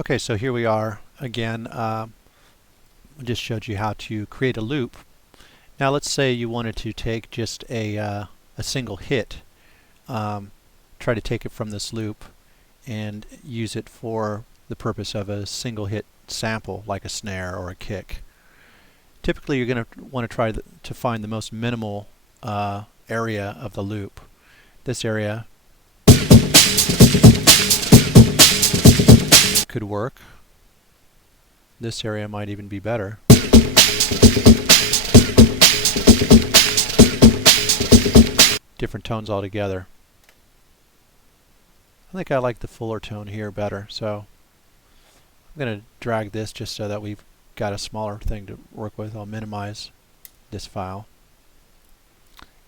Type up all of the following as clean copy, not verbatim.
Okay, so here we are again. I just showed you how to create a loop. Now let's say you wanted to take just a single hit, try to take it from this loop and use it for the purpose of a single hit sample like a snare or a kick. Typically you're going to want to try to find the most minimal area of the loop. This area could work. This area might even be better. Different tones altogether. I think I like the fuller tone here better, so I'm going to drag this just so that we've got a smaller thing to work with. I'll minimize this file.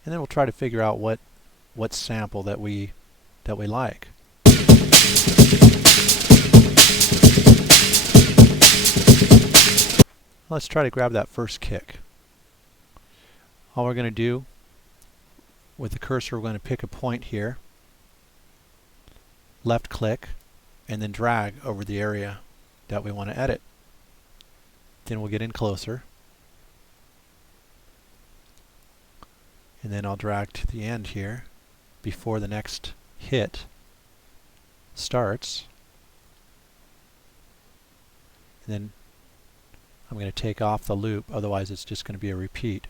And then we'll try to figure out what sample that we like. Let's try to grab that first kick. All we're going to do with the cursor, we're going to pick a point here, left click, and then drag over the area that we want to edit. Then we'll get in closer, and then I'll drag to the end here before the next hit starts. And then I'm going to take off the loop, otherwise it's just going to be a repeat,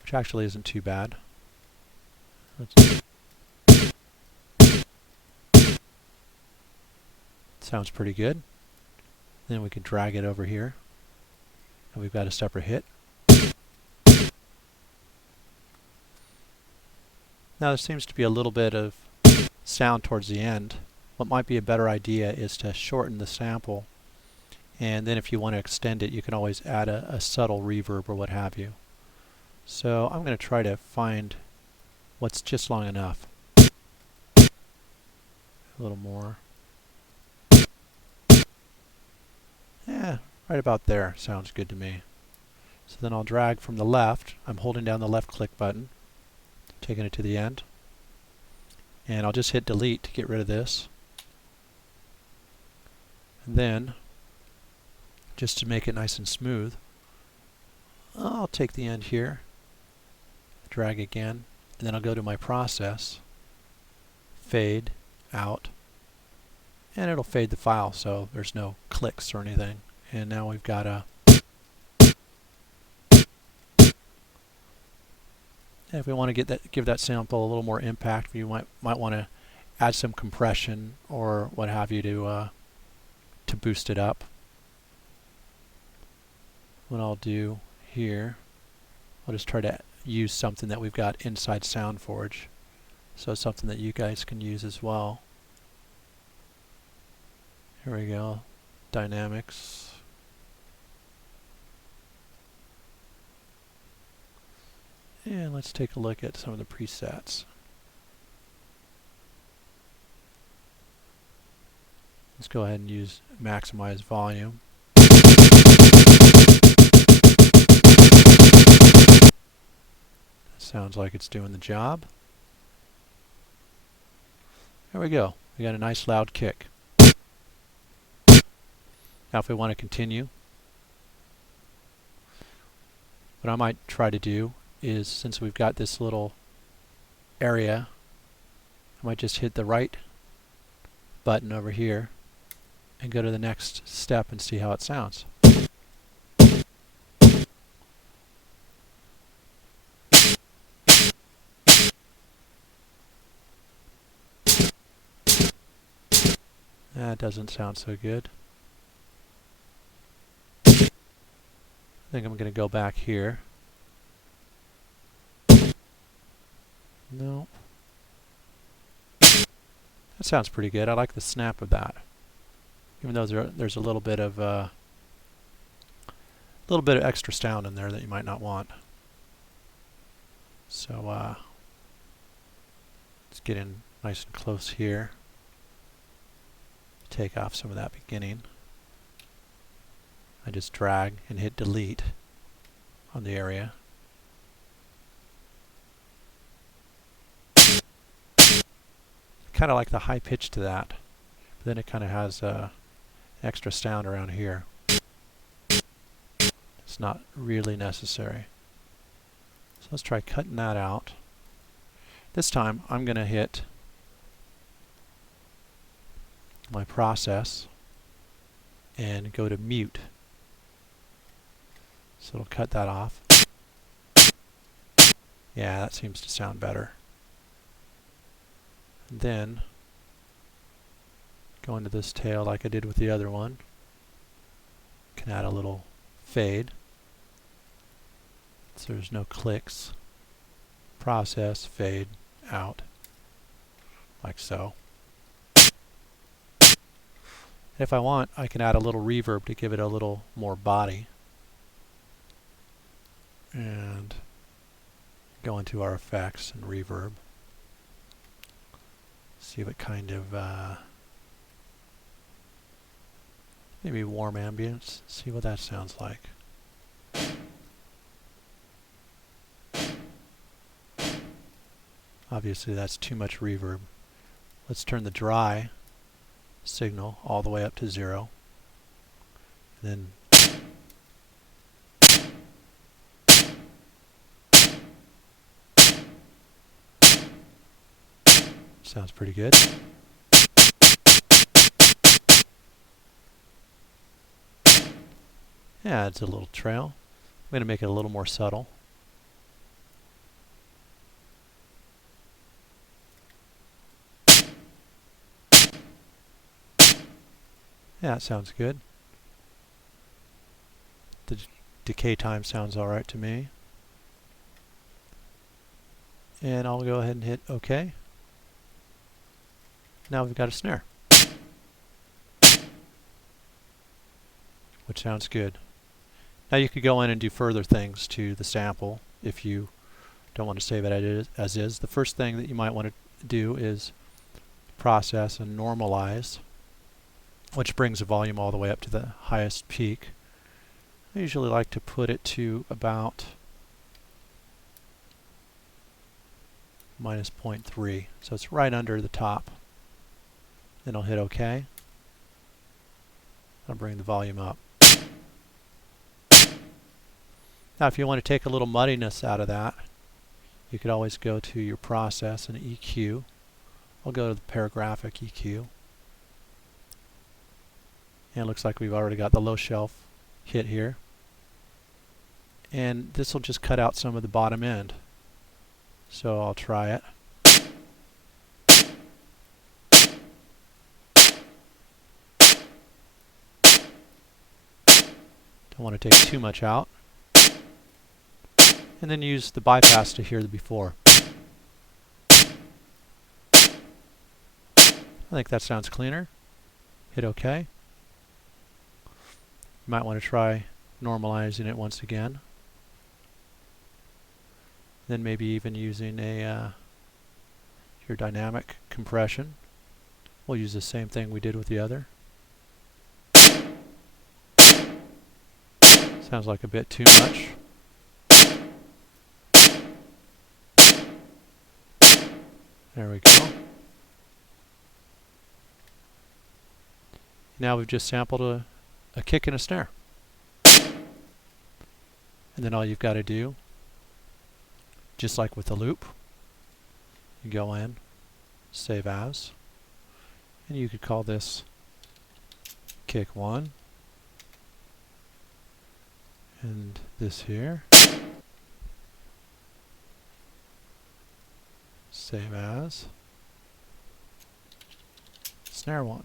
which actually isn't too bad. Sounds pretty good. Then we can drag it over here, and we've got a separate hit. Now there seems to be a little bit of sound towards the end. What might be a better idea is to shorten the sample, and then if you want to extend it, you can always add a subtle reverb or what have you. So I'm going to try to find what's just long enough. A little more. Yeah, right about there sounds good to me. So then I'll drag from the left. I'm holding down the left click button, taking it to the end, and I'll just hit delete to get rid of this. And then, just to make it nice and smooth, I'll take the end here, drag again, and then I'll go to my process, fade out, and it'll fade the file so there's no clicks or anything. And now we've got a, and if we want to give that sample a little more impact, you might want to add some compression or what have you to boost it up. What I'll do here, I'll just try to use something that we've got inside SoundForge, so something that you guys can use as well. Here we go, dynamics. And let's take a look at some of the presets. Let's go ahead and use maximize volume. Sounds like it's doing the job. There we go. We got a nice loud kick. Now if we want to continue, what I might try to do is, since we've got this little area, I might just hit the right button over here and go to the next step and see how it sounds. That doesn't sound so good. I think I'm going to go back here. No. That sounds pretty good. I like the snap of that. Even though there's a little bit of extra sound in there that you might not want. So let's get in nice and close here. Take off some of that beginning. I just drag and hit delete on the area. Kind of like the high pitch to that, Then it kind of has extra sound around here. It's not really necessary. So let's try cutting that out. This time I'm going to hit my process and go to mute. So it'll cut that off. Yeah, that seems to sound better. And then go into this tail like I did with the other one. Can add a little fade so there's no clicks. Process, fade, out, like so. If I want, I can add a little reverb to give it a little more body. And go into our effects and reverb. See what kind of maybe warm ambience. See what that sounds like. Obviously that's too much reverb. Let's turn the dry signal all the way up to 0. And then sounds pretty good. Yeah, it's a little trail. I'm going to make it a little more subtle. Yeah, it sounds good. The decay time sounds alright to me. And I'll go ahead and hit OK. Now we've got a snare, which sounds good. Now you could go in and do further things to the sample if you don't want to save it as is. The first thing that you might want to do is process and normalize, which brings the volume all the way up to the highest peak. I usually like to put it to about -0.3, so it's right under the top. Then I'll hit OK. I'll bring the volume up. Now if you want to take a little muddiness out of that, you could always go to your process and EQ. I'll go to the paragraphic EQ. And it looks like we've already got the low shelf hit here. And this will just cut out some of the bottom end. So I'll try it. Don't want to take too much out. And then use the bypass to hear the before. I think that sounds cleaner. Hit OK. You might want to try normalizing it once again. Then maybe even using your dynamic compression. We'll use the same thing we did with the other. Sounds like a bit too much. There we go. Now we've just sampled a kick and a snare. And then all you've got to do, just like with the loop, you go in, save as, and you could call this kick 1, and this here, save as, snare 1.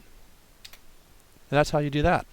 And that's how you do that.